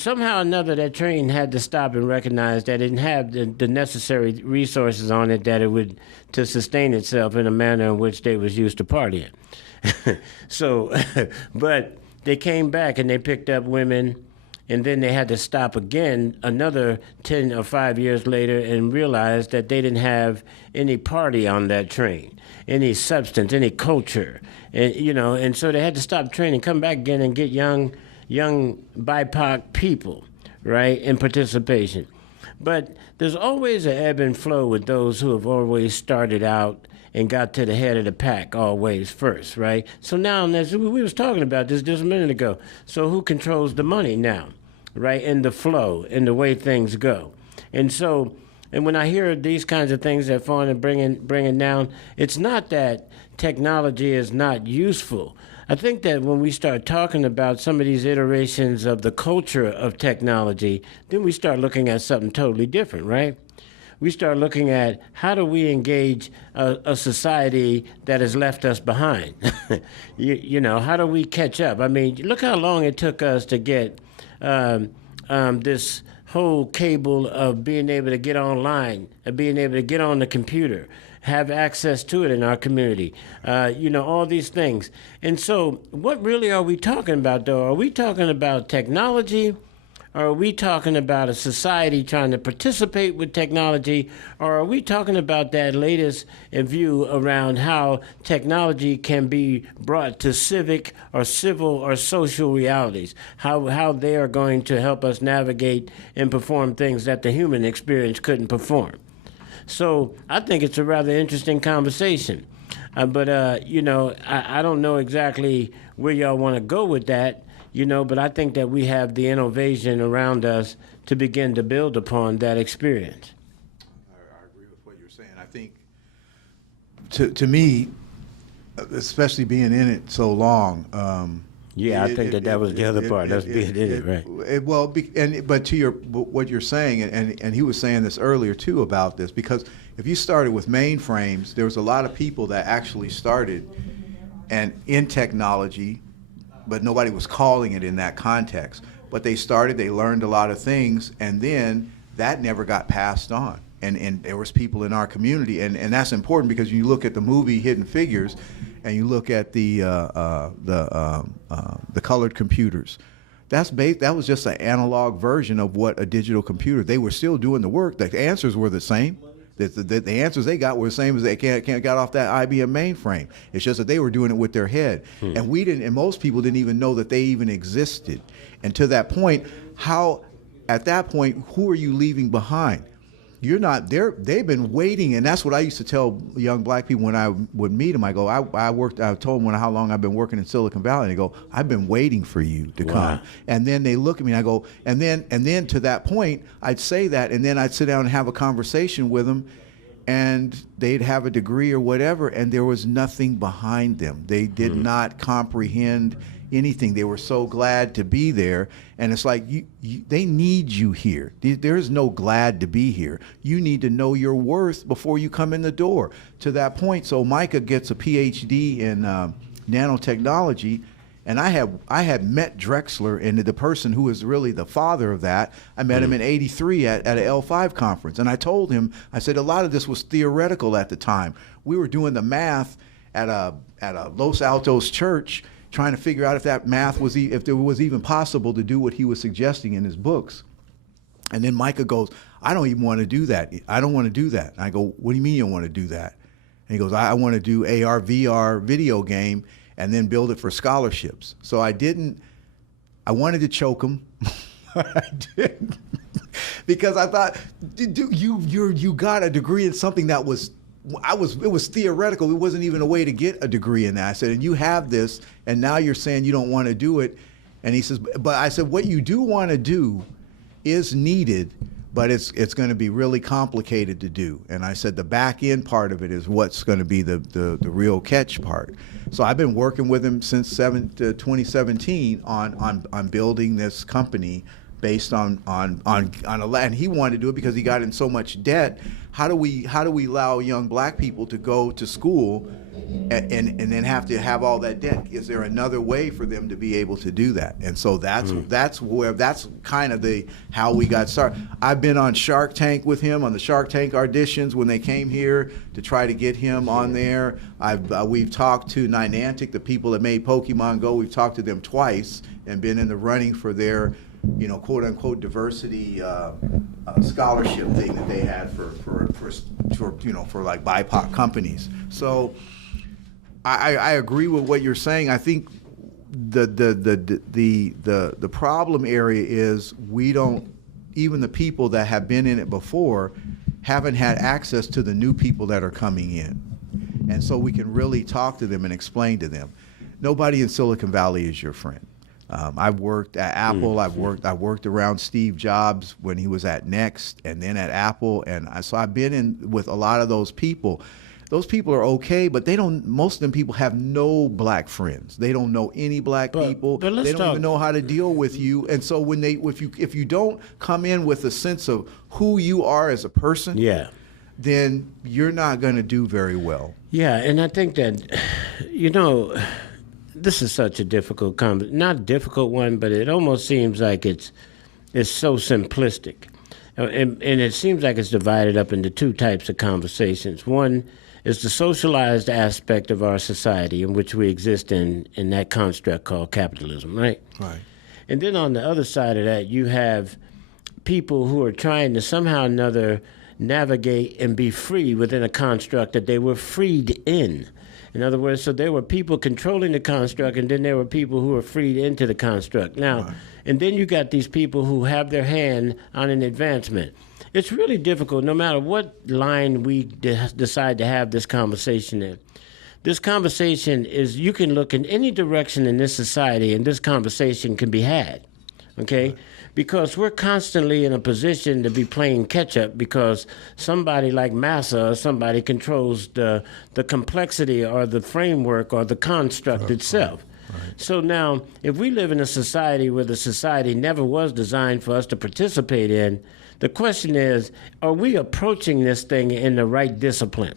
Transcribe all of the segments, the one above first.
somehow or another, that train had to stop and recognize that it didn't have the necessary resources on it that it would to sustain itself in a manner in which they was used to partying. So, but they came back and they picked up women, and then they had to stop again another 10 or 5 years later and realized that they didn't have any party on that train, any substance, any culture, and and so they had to stop training, come back again, and get young BIPOC people, right, in participation. But there's always an ebb and flow with those who have always started out and got to the head of the pack always first, right? So now, as we was talking about this just a minute ago, so who controls the money now, right, in the flow, in the way things go? And so, and when I hear these kinds of things that Fawn and bringing down, it's not that technology is not useful. I think that when we start talking about some of these iterations of the culture of technology, then we start looking at something totally different, right? We start looking at how do we engage a society that has left us behind? How do we catch up? I mean, look how long it took us to get this whole cable of being able to get online, and being able to get on the computer, have access to it in our community, all these things. And so what really are we talking about, though? Are we talking about technology? Or are we talking about a society trying to participate with technology? Or are we talking about that latest view around how technology can be brought to civic or civil or social realities, how they are going to help us navigate and perform things that the human experience couldn't perform? So I think it's a rather interesting conversation. But I don't know exactly where y'all want to go with that, but I think that we have the innovation around us to begin to build upon that experience. I agree with what you're saying. I think, to me, especially being in it so long, I think that was the other part. That's being in it, right? But to what you're saying, and he was saying this earlier too about this, because if you started with mainframes, there was a lot of people that actually started and in technology, but nobody was calling it in that context. But they started, they learned a lot of things, and then that never got passed on. And there was people in our community, and that's important because you look at the movie Hidden Figures, and you look at the colored computers. That was just an analog version of what a digital computer. They were still doing the work. The answers were the same. The answers they got were the same as they got off that IBM mainframe. It's just that they were doing it with their head, and we didn't. And most people didn't even know that they even existed. And to that point, at that point, who are you leaving behind? You're not there. They've been waiting, and that's what I used to tell young black people when I would meet them. I go, I told them how long I've been working in Silicon Valley, and they go, I've been waiting for you to come. And then they look at me, and I go, and then to that point, I'd say that, and then I'd sit down and have a conversation with them, and they'd have a degree or whatever, and there was nothing behind them. They did not comprehend anything. They were so glad to be there, and it's like they need you here. There is no glad to be here. You need to know your worth before you come in the door. To that point, so Micah gets a PhD in nanotechnology, and I had met Drexler, and the person who is really the father of that. I met him in '83 at an L5 conference, and I told him, I said, a lot of this was theoretical at the time. We were doing the math at a Los Altos church, trying to figure out if that math was, if there was even possible to do what he was suggesting in his books. And then Micah goes, I don't even want to do that. I don't want to do that. And I go, what do you mean you don't want to do that? And he goes, I want to do AR, VR video game and then build it for scholarships. So I wanted to choke him. I didn't. Because I thought, you got a degree in something that was, it was theoretical. It wasn't even a way to get a degree in that. I said, and you have this, and now you're saying you don't want to do it. And he says, but I said, what you do want to do is needed, but it's going to be really complicated to do. And I said, the back end part of it is what's going to be the real catch part. So I've been working with him since 2017 on building this company based on and he wanted to do it because he got in so much debt. How do we allow young black people to go to school and then have to have all that debt? Is there another way for them to be able to do that? And so that's kind of how we got started. I've been on Shark Tank with him on the Shark Tank auditions when they came here to try to get him on there. We've talked to Niantic, the people that made Pokemon Go. We've talked to them twice and been in the running for their, quote unquote diversity scholarship thing that they had for like BIPOC companies. So I agree with what you're saying. I think the problem area is even the people that have been in it before haven't had access to the new people that are coming in. And so we can really talk to them and explain to them. Nobody in Silicon Valley is your friend. I've worked at Apple. I've worked around Steve Jobs when he was at Next, and then at Apple, and so I've been in with a lot of those people. Those people are okay, but most of them people have no black friends. They don't know any black people. They don't even know how to deal with you. And so if you don't come in with a sense of who you are as a person, then you're not going to do very well. Yeah, and I think that this is such a difficult not a difficult one, but it almost seems like it's so simplistic. And it seems like it's divided up into two types of conversations. One is the socialized aspect of our society in which we exist in that construct called capitalism, right? Right. And then on the other side of that, you have people who are trying to somehow or another navigate and be free within a construct that they were freed in. In other words, so there were people controlling the construct, and then there were people who were freed into the construct. Now, and then you got these people who have their hand on an advancement. It's really difficult, no matter what line we decide to have this conversation in. This conversation you can look in any direction in this society, and this conversation can be had, okay? Because we're constantly in a position to be playing catch-up because somebody like Massa or somebody controls the complexity or the framework or the construct itself. Right. So now, if we live in a society where the society never was designed for us to participate in, the question is, are we approaching this thing in the right discipline?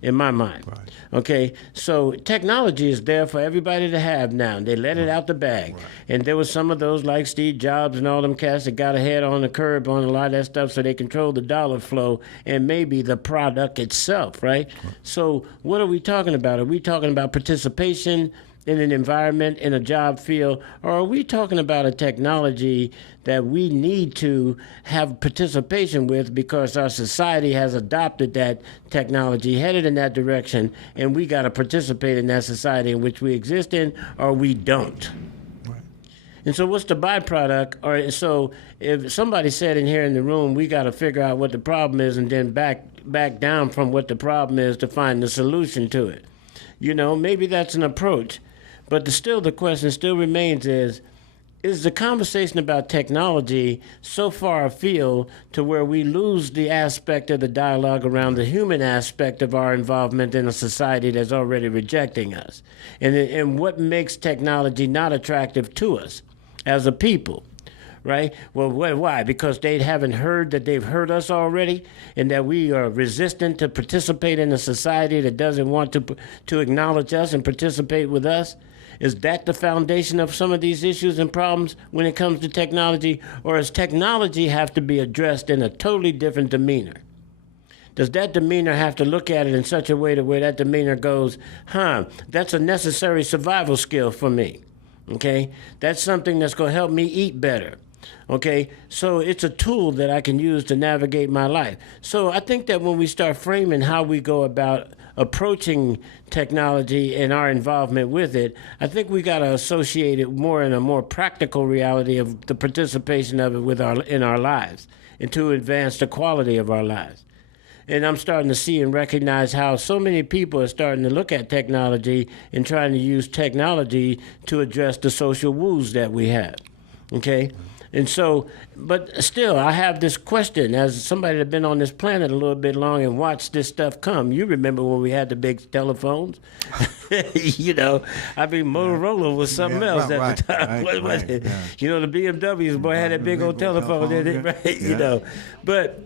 In my mind. Right. Okay, so technology is there for everybody to have now. They let it out the bag. Right. And there was some of those like Steve Jobs and all them cats that got ahead on the curb on a lot of that stuff so they control the dollar flow and maybe the product itself, right? So what are we talking about? Are we talking about participation in an environment, in a job field, or are we talking about a technology that we need to have participation with because our society has adopted that technology, headed in that direction, and we got to participate in that society in which we exist in, or we don't? Right. And so what's the byproduct? Or so if somebody said in here in the room, we got to figure out what the problem is and then back down from what the problem is to find the solution to it. Maybe that's an approach. But the question still remains is the conversation about technology so far afield to where we lose the aspect of the dialogue around the human aspect of our involvement in a society that's already rejecting us? And what makes technology not attractive to us as a people? Right? Well, why? Because they haven't heard that they've heard us already and that we are resistant to participate in a society that doesn't want to acknowledge us and participate with us? Is that the foundation of some of these issues and problems when it comes to technology? Or does technology have to be addressed in a totally different demeanor? Does that demeanor have to look at it in such a way to where that demeanor goes, that's a necessary survival skill for me, okay? That's something that's going to help me eat better. Okay, so it's a tool that I can use to navigate my life. So I think that when we start framing how we go about approaching technology and our involvement with it, I think we got to associate it more in a more practical reality of the participation of it in our lives and to advance the quality of our lives. And I'm starting to see and recognize how so many people are starting to look at technology and trying to use technology to address the social woes that we have. Okay? And so, but still, I have this question as somebody that's been on this planet a little bit long and watched this stuff come. You remember when we had the big telephones? You know, I mean, Motorola was something else at the time. Wasn't it? Yeah. You know, the BMWs, boy, had that big old telephone, right? Yeah. You know, but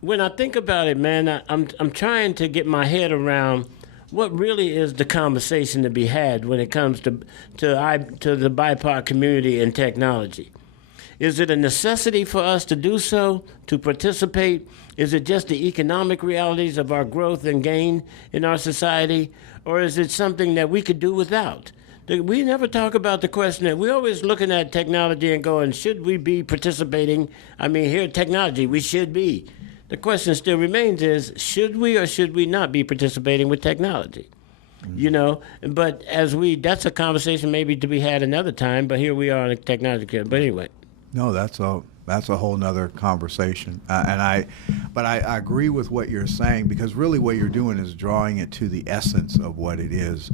when I think about it, man, I'm trying to get my head around what really is the conversation to be had when it comes to the BIPOC community and technology. Is it a necessity for us to do so, to participate? Is it just the economic realities of our growth and gain in our society? Or is it something that we could do without? We never talk about the question that we're always looking at technology and going, should we be participating? I mean, here at technology, we should be. The question still remains is, should we or should we not be participating with technology? You know, but that's a conversation maybe to be had another time, but here we are on a technology. But anyway. No, that's a whole nother conversation. But I agree with what you're saying, because really what you're doing is drawing it to the essence of what it is.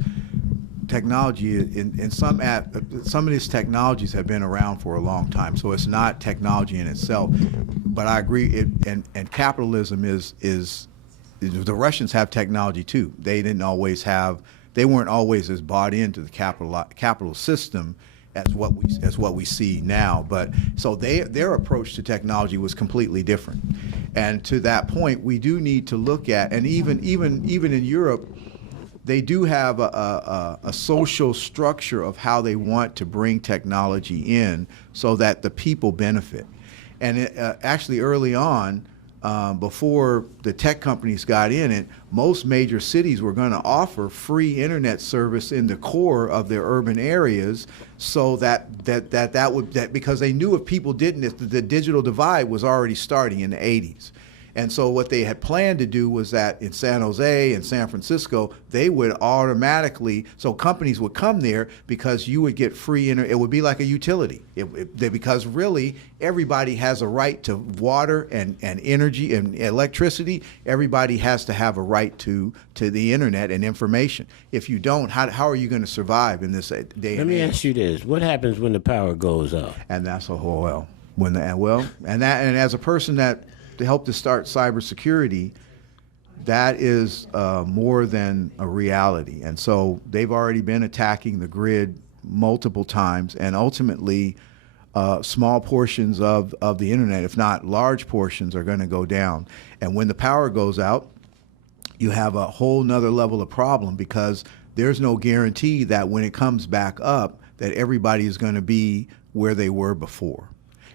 Technology, in some of these technologies have been around for a long time, so it's not technology in itself. But I agree, and capitalism is the Russians have technology too. They weren't always as bought into the capital system as what we see now. But so their approach to technology was completely different. And to that point, we do need to look at, and even in Europe, they do have a social structure of how they want to bring technology in so that the people benefit. And actually early on, before the tech companies got in it, most major cities were going to offer free internet service in the core of their urban areas, so that because they knew if people didn't, the digital divide was already starting in the 80s. And so what they had planned to do was that in San Jose and San Francisco, they would automatically, so companies would come there because you would get free internet. It would be like a utility. Because really everybody has a right to water and energy and electricity. Everybody has to have a right to the internet and information. If you don't, how are you going to survive in this day and age? Let me ask you this. What happens when the power goes off? And that's a whole and as a person that helped to start cybersecurity, that is more than a reality. And so they've already been attacking the grid multiple times, and ultimately small portions of the internet, if not large portions, are going to go down. And when the power goes out, you have a whole nother level of problem, because there's no guarantee that when it comes back up that everybody is going to be where they were before.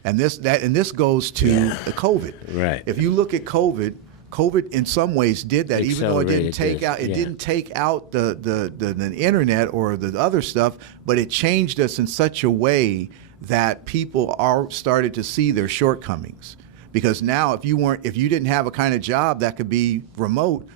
And this goes to the COVID. Right. If you look at COVID in some ways did that, even though it didn't take out the internet or the other stuff, but it changed us in such a way that people started to see their shortcomings. Because now if you didn't have a kind of job that could be remote,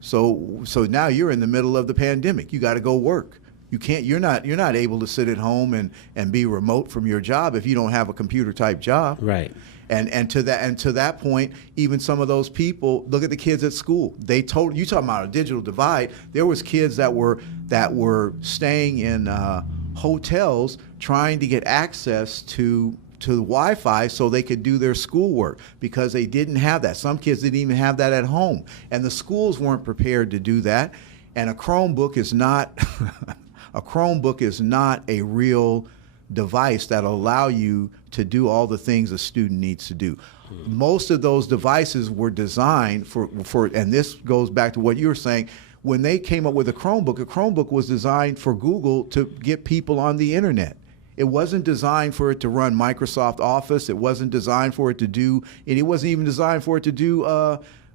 so now you're in the middle of the pandemic. You got to go work. You're not able to sit at home and be remote from your job if you don't have a computer type job. Right. And to that point, even some of those people, look at the kids at school. You talking about a digital divide. There was kids that were staying in hotels trying to get access to the Wi-Fi so they could do their schoolwork, because they didn't have that. Some kids didn't even have that at home, and the schools weren't prepared to do that. And a Chromebook is not a real device that'll allow you to do all the things a student needs to do. Most of those devices were designed for, and this goes back to what you were saying, when they came up with a Chromebook was designed for Google to get people on the internet. It wasn't designed for it to run Microsoft Office. It wasn't designed for it to do, and it wasn't even designed for it to do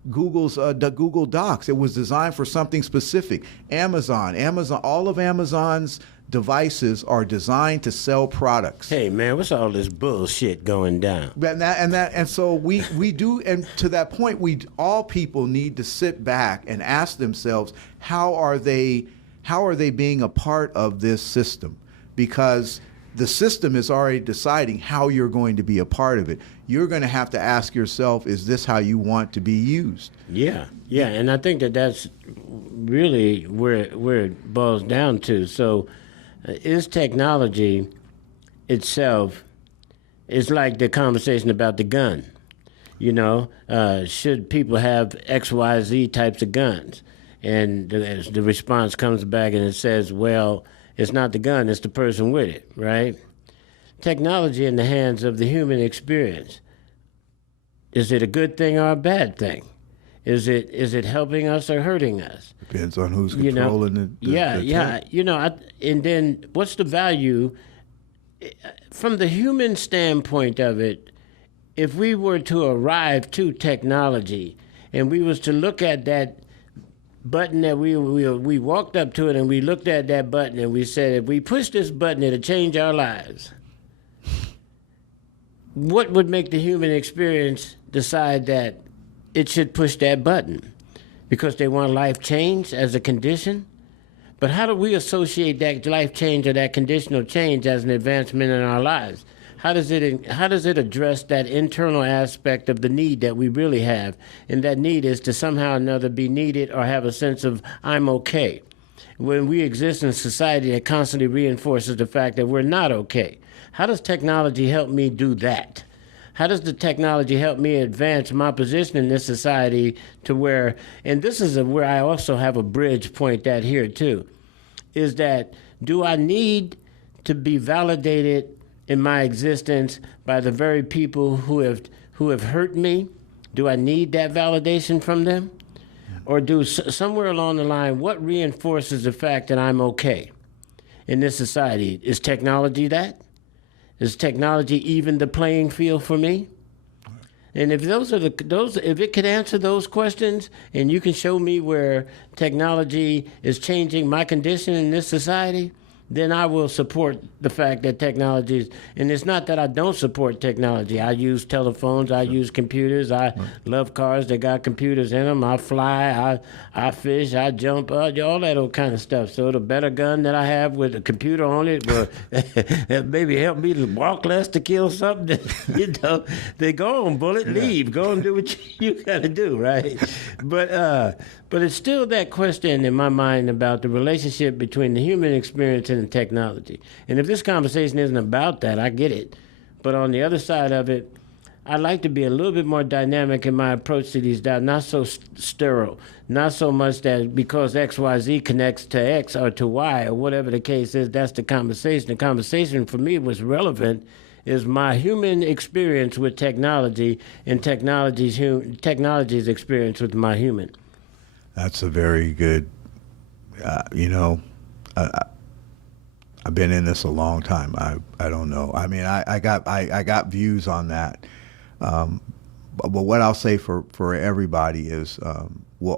Google's Google Docs. It was designed for something specific. Amazon, all of Amazon's devices are designed to sell products. Hey man, what's all this bullshit going down? And so we do, and to that point, all people need to sit back and ask themselves, how are they being a part of this system? Because the system is already deciding how you're going to be a part of it. You're going to have to ask yourself, is this how you want to be used? Yeah, and I think that's really where it boils down to. So is technology itself it's like the conversation about the gun. Should people have X, Y, Z types of guns? And the response comes back and it says, well, it's not the gun, it's the person with it, right? Technology in the hands of the human experience. Is it a good thing or a bad thing? Is it helping us or hurting us? Depends on who's controlling the Yeah. And then what's the value from the human standpoint of it? If we were to arrive to technology and we was to look at that button that we walked up to it and we looked at that button and we said, if we push this button, it'll change our lives. What would make the human experience decide that it should push that button? Because they want life change as a condition? But how do we associate that life change or that conditional change as an advancement in our lives? How does it address that internal aspect of the need that we really have? And that need is to somehow or another be needed or have a sense of I'm okay. When we exist in a society that constantly reinforces the fact that we're not okay. How does technology help me do that? How does the technology help me advance my position in this society to where, and this is where I also have a bridge point that here too, is that do I need to be validated in my existence by the very people who have hurt me? Do I need that validation from them? Or do somewhere along the line, what reinforces the fact that I'm okay in this society? Is technology that? Is technology even the playing field for me? And if if it could answer those questions, and you can show me where technology is changing my condition in this society, then I will support the fact that technology is, and it's not that I don't support technology. I use telephones, I use computers, I love cars that got computers in them. I fly, I fish, I jump, all that old kind of stuff. So the better gun that I have with a computer on it will maybe help me to walk less to kill something. They go on, bullet, leave, go and do what you got to do, right? But it's still that question in my mind about the relationship between the human experience and the technology. And if this conversation isn't about that, I get it. But on the other side of it, I like to be a little bit more dynamic in my approach to these dots, not so sterile, not so much that because X, Y, Z connects to X or to Y or whatever the case is, that's the conversation. The conversation for me was relevant is my human experience with technology and technology's experience with my human. That's a very good, I've been in this a long time. I don't know. I mean, I got views on that. But what I'll say for everybody is we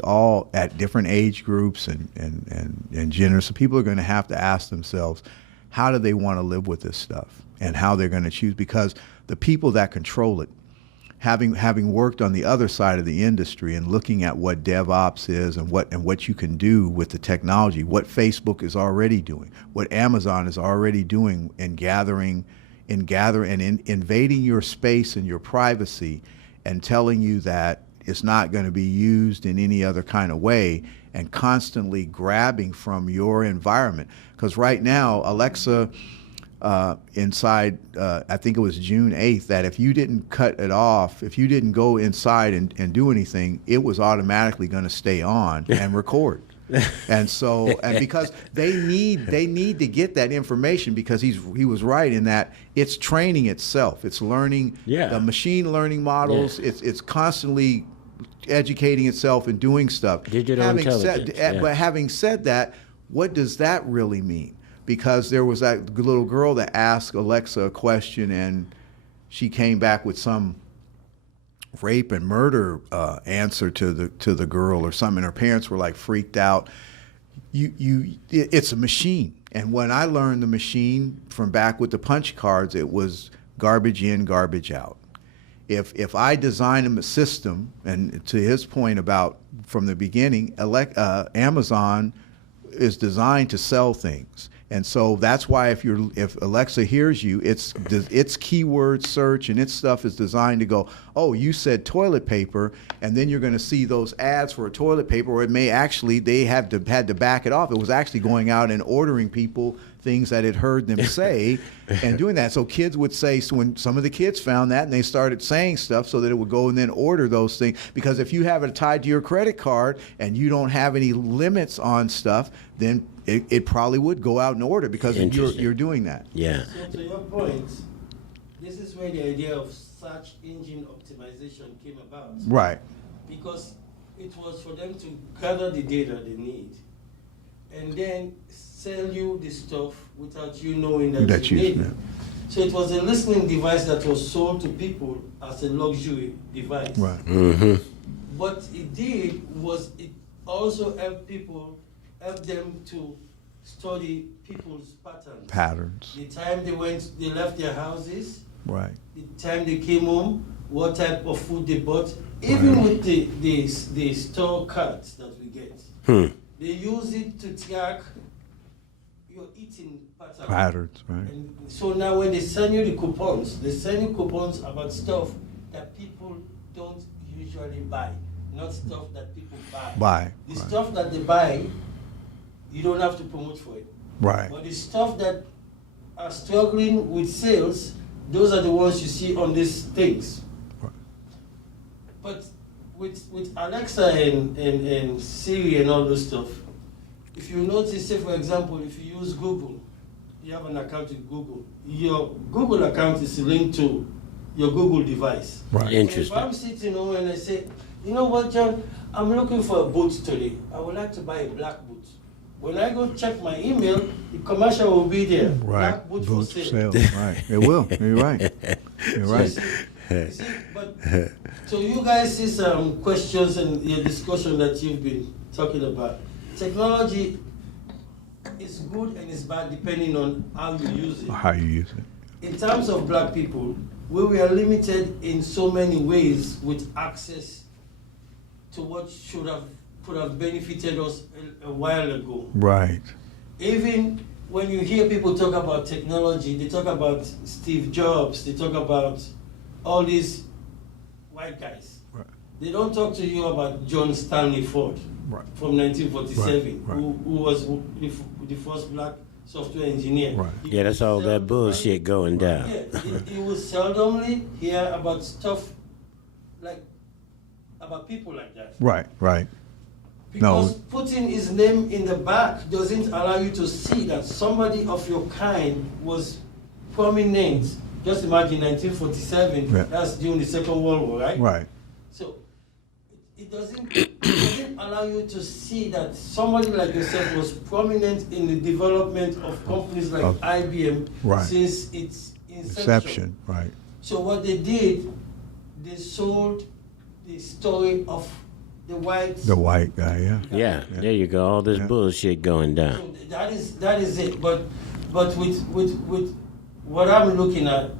all at different age groups and genders, so people are going to have to ask themselves, how do they want to live with this stuff and how they're going to choose? Because the people that control it, having worked on the other side of the industry and looking at what DevOps is and what you can do with the technology, what Facebook is already doing, what Amazon is already doing in invading your space and your privacy and telling you that it's not going to be used in any other kind of way and constantly grabbing from your environment. Because right now, Alexa, inside, I think it was June 8th, that if you didn't cut it off, if you didn't go inside and do anything, it was automatically going to stay on and record. And so, and because they need to get that information, because he was right in that it's training itself. It's learning the machine learning models. Yeah. It's constantly educating itself and doing stuff. Digital intelligence. But having said that, what does that really mean? Because there was that little girl that asked Alexa a question, and she came back with some rape and murder answer to the girl or something. And her parents were like freaked out. It's a machine. And when I learned the machine from back with the punch cards, it was garbage in, garbage out. If I design a system, and to his point about from the beginning, Amazon is designed to sell things. And so that's why if Alexa hears you, its keyword search and its stuff is designed to go, oh, you said toilet paper, and then you're going to see those ads for a toilet paper, or it may actually, they had to back it off. It was actually going out and ordering people things that it heard them say and doing that. So kids would say, so when some of the kids found that and they started saying stuff so that it would go and then order those things. Because if you have it tied to your credit card and you don't have any limits on stuff, then it probably would go out and order because you're doing that. Yeah. So to your point, this is where the idea of search engine optimization came about. Right. Because it was for them to gather the data they need and then sell you the stuff without you knowing that you need it. So it was a listening device that was sold to people as a luxury device. Right. Mm-hmm. What it did was it also helped them to study people's patterns. The time they left their houses, Right. the time they came home, what type of food they bought, even with the store cards that we get. They use it to track your eating Patterns, right. And so now when they send you the coupons, they send you coupons about stuff that people don't usually buy, not stuff that people buy. The stuff that they buy, you don't have to promote for it. Right. But the stuff that are struggling with sales, those are the ones you see on these things. Right. But with Alexa and Siri and all those stuff, if you notice, say for example, if you use Google, you have an account with Google, your Google account is linked to your Google device. Right. Interesting. If I'm sitting home and I say, you know what, John, I'm looking for a boot today. I would like to buy a black boot. When I go check my email, the commercial will be there. Right. Black boot for sale. Right. It will. You're right. You're right. You see, but so you guys see some questions and your discussion that you've been talking about. Technology is good and is bad depending on how you use it. How you use it. In terms of black people, we were limited in so many ways with access to what could have benefited us a while ago. Right. Even when you hear people talk about technology, they talk about Steve Jobs, they talk about all these white guys. Right. They don't talk to you about John Stanley Ford from 1947, Right. Who was the first black software engineer. Right. Yeah, that's all that bullshit going down. Yeah, you will seldomly hear about stuff about people like that. Right. Right. Because putting his name in the back doesn't allow you to see that somebody of your kind was prominent. Just imagine 1947, Yeah. that's during the Second World War, right? Right. So it doesn't allow you to see that somebody like yourself was prominent in the development of companies like IBM since its inception. Right. So what they did, they sold the story of the white guy, Yeah, there you go. All this bullshit going down. So that is it. But with what I'm looking at,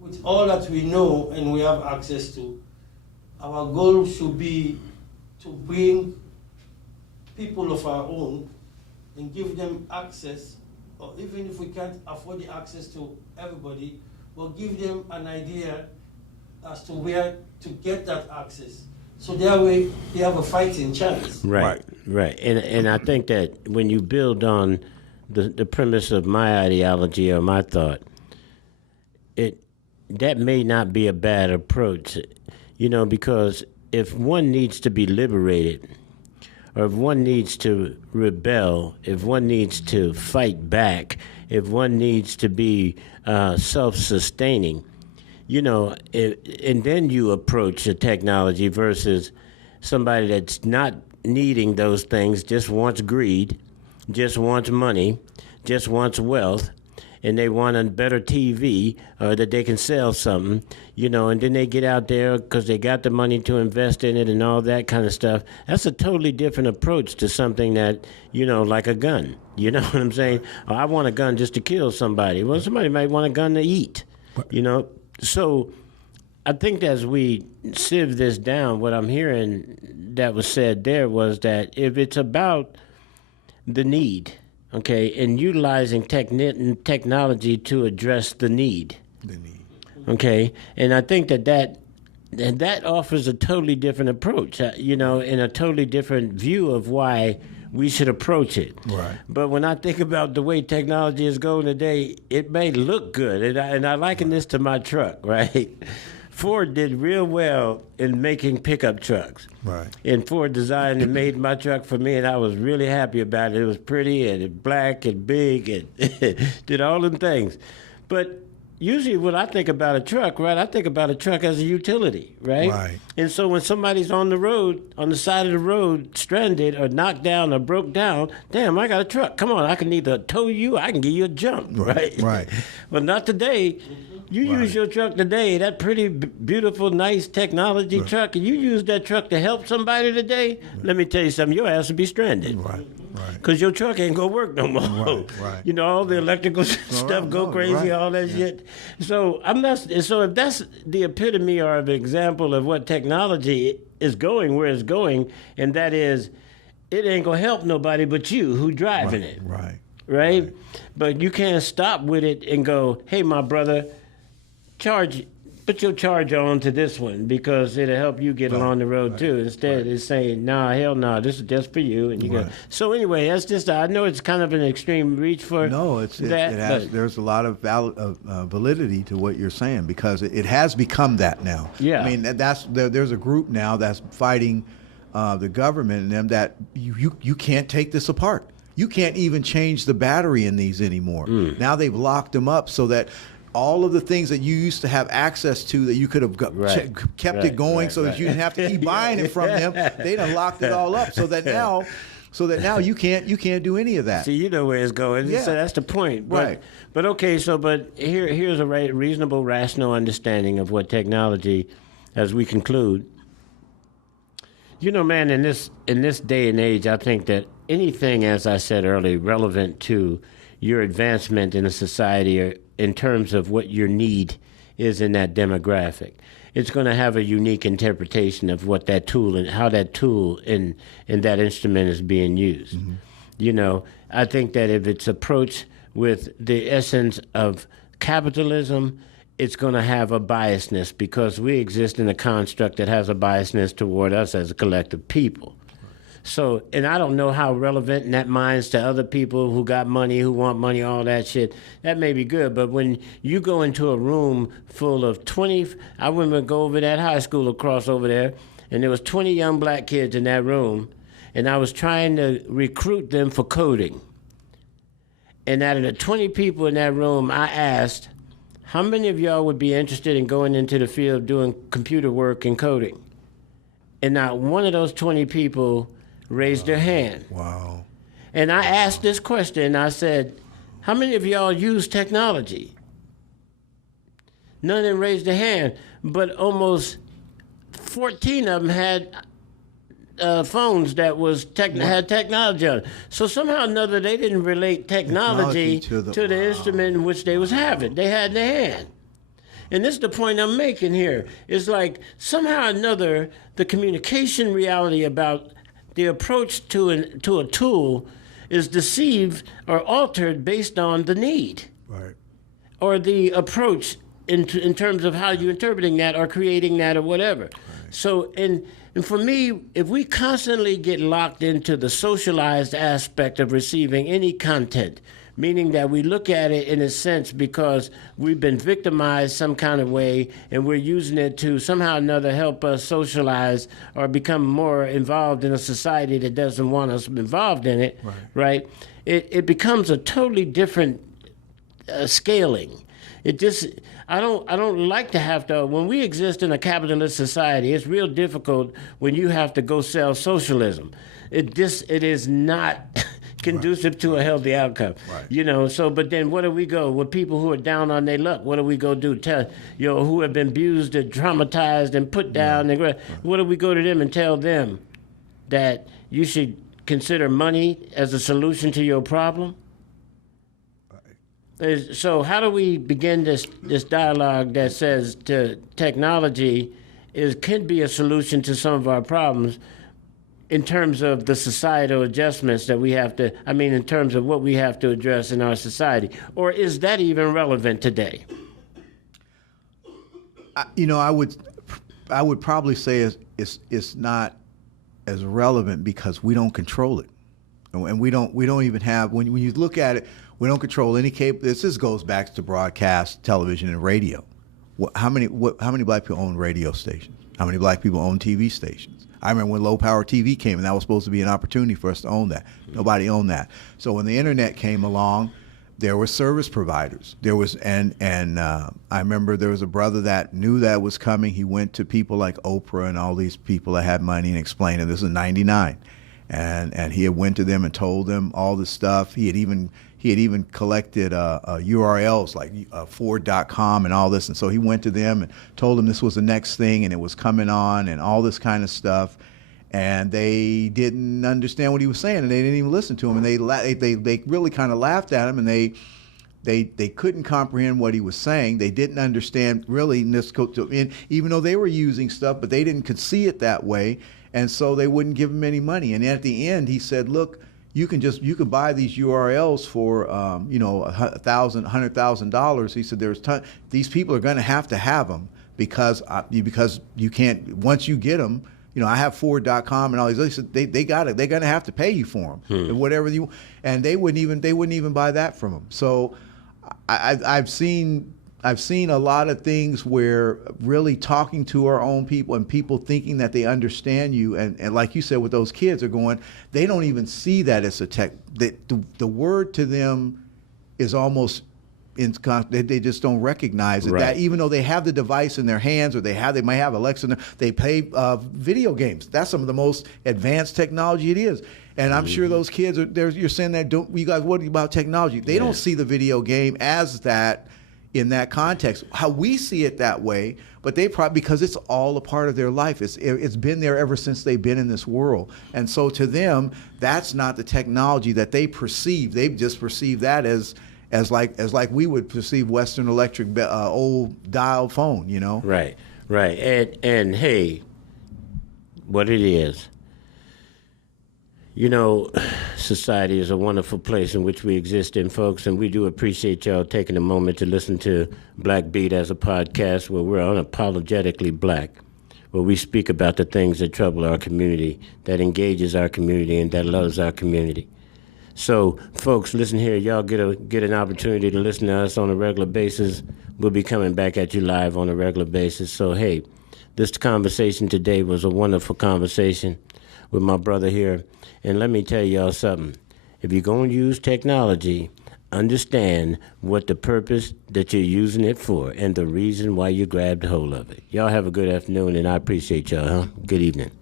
with all that we know and we have access to, our goal should be to bring people of our own and give them access, or even if we can't afford the access to everybody, we'll give them an idea as to where to get that access. So that way they have a fighting chance. Right. And I think that when you build on the premise of my ideology or my thought, that may not be a bad approach, because if one needs to be liberated, or if one needs to rebel, if one needs to fight back, if one needs to be self-sustaining, and then you approach a technology versus somebody that's not needing those things, just wants greed, just wants money, just wants wealth, and they want a better TV or that they can sell something, and then they get out there because they got the money to invest in it and all that kind of stuff. That's a totally different approach to something that, like a gun. You know what I'm saying? Oh, I want a gun just to kill somebody. Well, somebody might want a gun to eat, So I think as we sieve this down, what I'm hearing that was said there was that if it's about the need, okay, and utilizing technology to address the need. Okay, and I think that offers a totally different approach, and a totally different view of why we should approach it. Right. But when I think about the way technology is going today, it may look good. And I liken this to my truck, right? Ford did real well in making pickup trucks. Right. And Ford designed and made my truck for me, and I was really happy about it. It was pretty and black and big and did all them things. But usually when I think about a truck, right, I think about a truck as a utility, right? Right. And so when somebody's on the road, on the side of the road, stranded or knocked down or broke down, damn, I got a truck. Come on, I can either tow you, I can give you a jump, right? Right. But not today. You use your truck today, that pretty beautiful, nice technology truck, and you use that truck to help somebody today, let me tell you something, your ass will be stranded. Right. Right. Because your truck ain't going to work no more. Right. You know, all the electrical stuff go crazy, all that shit. So so if that's the epitome or an example of what technology is going, where it's going, and that is, it ain't going to help nobody but you who driving it. Right? But you can't stop with it and go, hey, my brother, put your charge on to this one because it'll help you get along the road too. Instead, it's saying, nah, hell no, this is just for you. And you go. So anyway, that's just, I know it's kind of an extreme reach for that. There's a lot of validity to what you're saying because it has become that now. Yeah. I mean, there's a group now that's fighting the government and them that you can't take this apart. You can't even change the battery in these anymore. Now they've locked them up so that all of the things that you used to have access to that you could have kept it going so that you didn't have to keep buying it from them. They done locked it all up so that now you can't do any of that. See, you know where it's going. Yeah. So that's the point. Right. But okay, here's a reasonable, rational understanding of what technology, as we conclude. You know, man, in this day and age, I think that anything, as I said earlier, relevant to your advancement in a society or in terms of what your need is in that demographic, it's going to have a unique interpretation of what that tool and how that tool in that instrument is being used. Mm-hmm. You know, I think that if it's approached with the essence of capitalism, it's going to have a biasness because we exist in a construct that has a biasness toward us as a collective people. So, and I don't know how relevant that minds to other people who got money, who want money, all that shit. That may be good, but when you go into a room full of 20, I remember go over that high school across over there, and there was 20 young black kids in that room, and I was trying to recruit them for coding. And out of the 20 people in that room, I asked, how many of y'all would be interested in going into the field of doing computer work and coding? And not one of those 20 people raised their hand. Wow. And I asked this question. I said, how many of y'all use technology? None of them raised their hand, but almost 14 of them had phones that had technology on it. So somehow or another, they didn't relate technology to the instrument in which they was having. They had in their hand. And this is the point I'm making here. It's like somehow or another, the communication reality about the approach to a tool is deceived or altered based on the need. Right. Or the approach in terms of how you're interpreting that or creating that or whatever. Right. So, and for me, if we constantly get locked into the socialized aspect of receiving any content, meaning that we look at it in a sense because we've been victimized some kind of way and we're using it to somehow or another help us socialize or become more involved in a society that doesn't want us involved in it, right? It becomes a totally different scaling. It just, I don't like to have to, when we exist in a capitalist society, it's real difficult when you have to go sell socialism. It is not conducive to a healthy outcome. Right. You know, so, but then what do we go with people who are down on their luck? What do we go do? Tell, who have been abused and traumatized and put down. And what do we go to them and tell them that you should consider money as a solution to your problem? So how do we begin this dialogue that says technology can be a solution to some of our problems in terms of the societal adjustments that we have to, in terms of what we have to address in our society? Or is that even relevant today? I would probably say it's not as relevant because we don't control it. And we don't even have, when you look at it, we don't control any cable. This goes back to broadcast, television, and radio. How many black people own radio stations? How many black people own TV stations? I remember when low-power TV came, and that was supposed to be an opportunity for us to own that. Nobody owned that. So when the internet came along, there were service providers. There was, and I remember there was a brother that knew that was coming. He went to people like Oprah and all these people that had money and explained it. This is '99, and he had went to them and told them all this stuff. He had even collected URLs like Ford.com and all this. And so he went to them and told them this was the next thing and it was coming on and all this kind of stuff. And they didn't understand what he was saying, and they didn't even listen to him. And they really kind of laughed at him, and they couldn't comprehend what he was saying. They didn't understand really, even though they were using stuff, but they could see it that way, and so they wouldn't give him any money. And at the end, he said, "Look, you could buy these URLs for $100,000. He said these people are going to have them because you can't, once you get them. I have Ford.com and all these. They got it. They're going to have to pay you for them, whatever you. And they wouldn't even buy that from them. So, I've seen a lot of things where really talking to our own people and people thinking that they understand you, and like you said with those kids are going, they don't even see that as a tech. The word to them is almost. They just don't recognize it. Right. That even though they have the device in their hands, or they might have Alexa, they play video games. That's some of the most advanced technology it is. And I'm sure those kids are there. You're saying that you guys, what about technology? They don't see the video game as that in that context. How we see it that way, but they probably, because it's all a part of their life. It's been there ever since they've been in this world. And so to them, that's not the technology that they perceive. They just perceive that as like we would perceive Western Electric old dial phone, Right. And hey, what it is, society is a wonderful place in which we exist in, folks, and we do appreciate y'all taking a moment to listen to Black Beat as a podcast where we're unapologetically black, where we speak about the things that trouble our community, that engages our community, and that loves our community. So, folks, listen here. Y'all get an opportunity to listen to us on a regular basis. We'll be coming back at you live on a regular basis. So, hey, this conversation today was a wonderful conversation with my brother here. And let me tell y'all something. If you're going to use technology, understand what the purpose that you're using it for and the reason why you grabbed hold of it. Y'all have a good afternoon, and I appreciate y'all. Good evening.